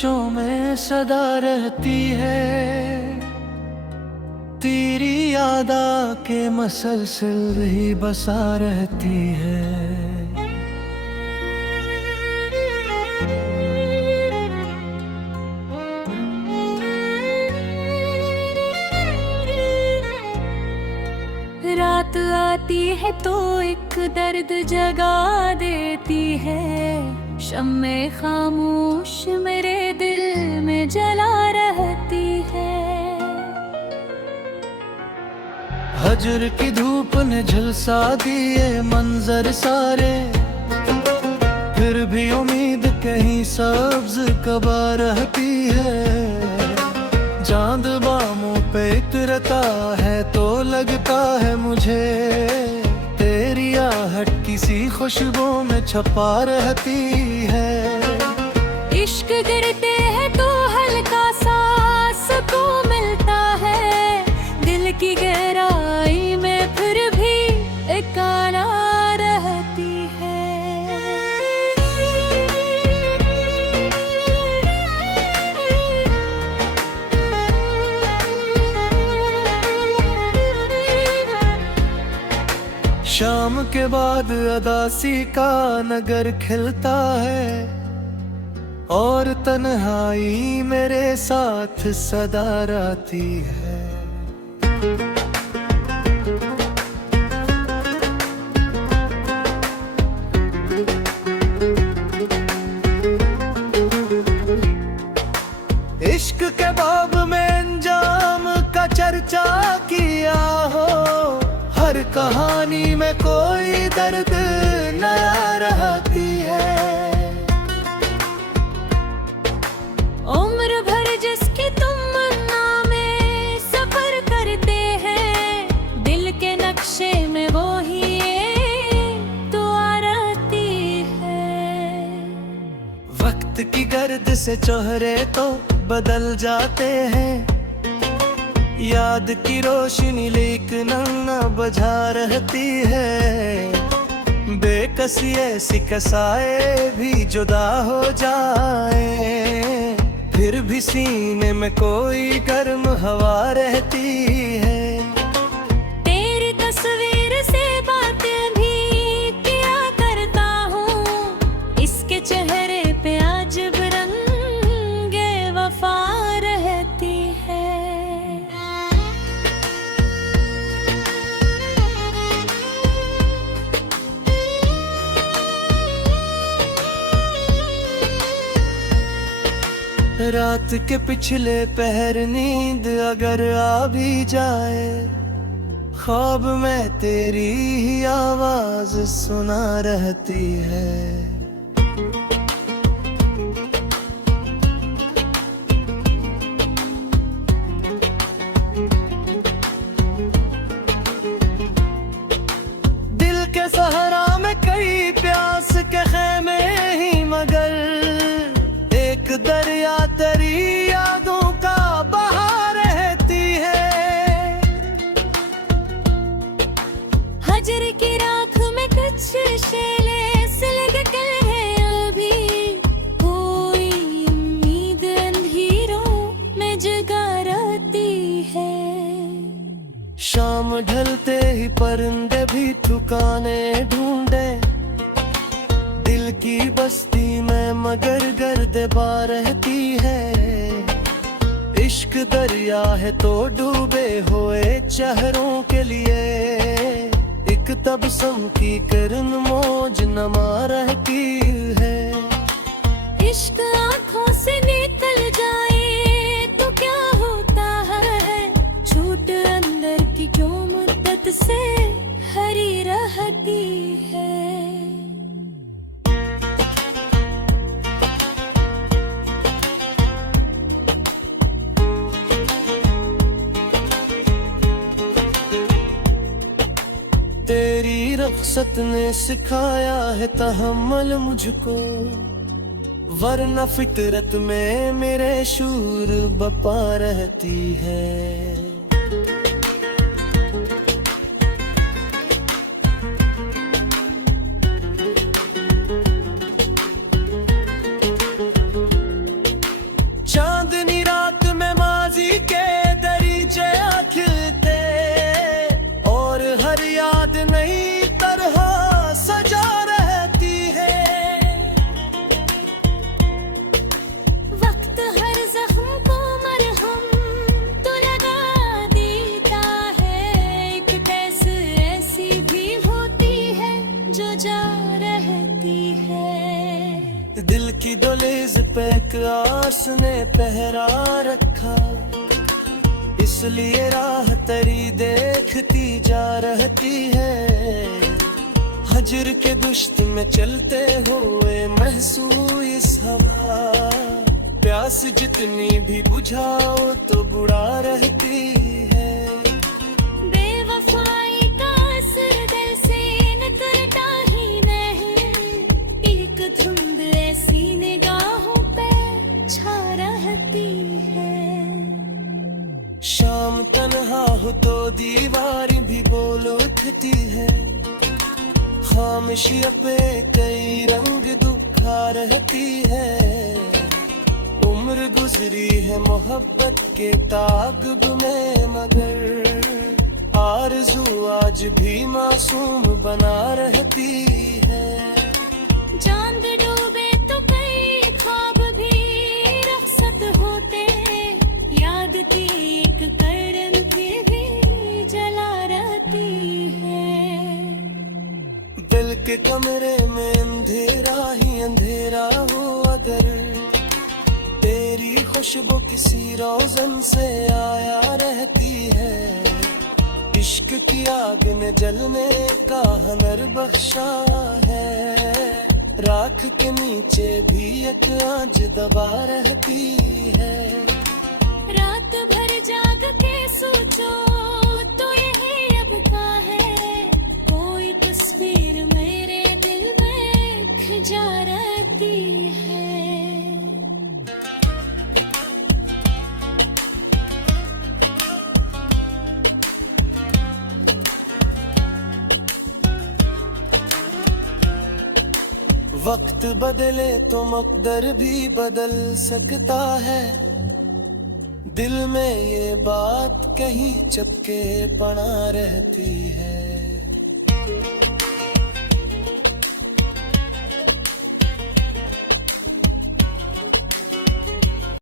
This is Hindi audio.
सोचों में सदा रहती है, तेरी याद आके मसलसल ही बसा रहती है। रात आती है तो एक दर्द जगा देती है, शम्मे खामोश मेरे दिल में जला रहती है। हजर की धूप ने झुलसा दिए मंजर सारे, फिर भी उम्मीद कहीं सब्ज कबा रहती है। चांद बामों पे उतरता है तो लगता है मुझे, तेरी आहट किसी खुशबू में छपा रहती है। इश्क गिरते हैं तो हल्का सा सुकून मिलता है, दिल की गहराई में फिर भी एक आना रहती है। शाम के बाद अदासी का नगर खिलता है, और तन्हाई मेरे साथ सदा रहती है। इश्क के बाब में अंजाम का चर्चा किया हो, हर कहानी में कोई दर्द नया रहती है। उम्र भर जिसकी तमन्ना में सफर करते हैं, दिल के नक्शे में वो ही दुआ रहती है। वक्त की गर्द से चेहरे तो बदल जाते हैं, याद की रोशनी लेकिन न बुझा रहती है। बेकसी ऐसी कसाए भी जुदा हो जाए, फिर भी सीने में कोई गर्म हवा रहती है। तेरी तस्वीर से बातें भी किया करता हूँ, इसके चेहरे पे अजब रंगे वफा रहती है। रात के पिछले पहर नींद अगर आ भी जाए, ख्वाब में तेरी ही आवाज सुना रहती है। दिल के सहारा में कई प्यास के खेमे ही, मगर एक दरिया तेरी यादों का बहा रहती है। हजर की राख में कुछ शेले सिलग कर है अभी, कोई उम्मीद अंधेरों में जगा रहती है। शाम ढलते ही परिंदे भी ठिकाने ढूंढे, दिल की बस्ती में मगर गर्दबा रहती है। इश्क दरिया है तो डूबे हुए चेहरों के लिए, एक तबसम की किरण मौज नमा रहती है। इश्क आँखों से निकल जाए तो क्या होता है, छूट अंदर की जो मुद्दत से हरी रहती है। तेरी रख्सत ने सिखाया है तहम्मुल मुझको, वरना फितरत में मेरे शूर बपा रहती है। उसने पहरा रखा, इसलिए राह तेरी देखती जा रहती है। हजर के दुश्त में चलते हुए महसूस हवा, प्यास जितनी भी बुझाओ तो बुढ़ा रहती है। बेवफाई का असर दिल से निकलता ही नहीं, एक धुंध ऐसी निगाहों पे छा रहती है। शाम तन्हा हो तो दीवार भी बोल उठती है, खामोशी पे कई रंग दुखा रहती है। उम्र गुजरी है मोहब्बत के ताक़ब में, मगर आरज़ू आज भी मासूम बना रहती है। चांद डूबे तो कई ख्वाब भी रुखसत होते, याद की एक करन फिर भी जला रहती है। दिल के कमरे में अंधेरा ही अंधेरा हो, अगर तेरी खुशबू किसी रोज़न से आया रहती है। इश्क की आग ने जलने का हुनर बख्शा है, राख के नीचे भी एक आंच दबा रहती है। रात भर जाग के सोचो तो यही अब का है, कोई तस्वीर मेरे दिल में खिंचा रहती है। वक्त बदले तो मकदर भी बदल सकता है, दिल में ये बात कहीं चपके पड़ा रहती है।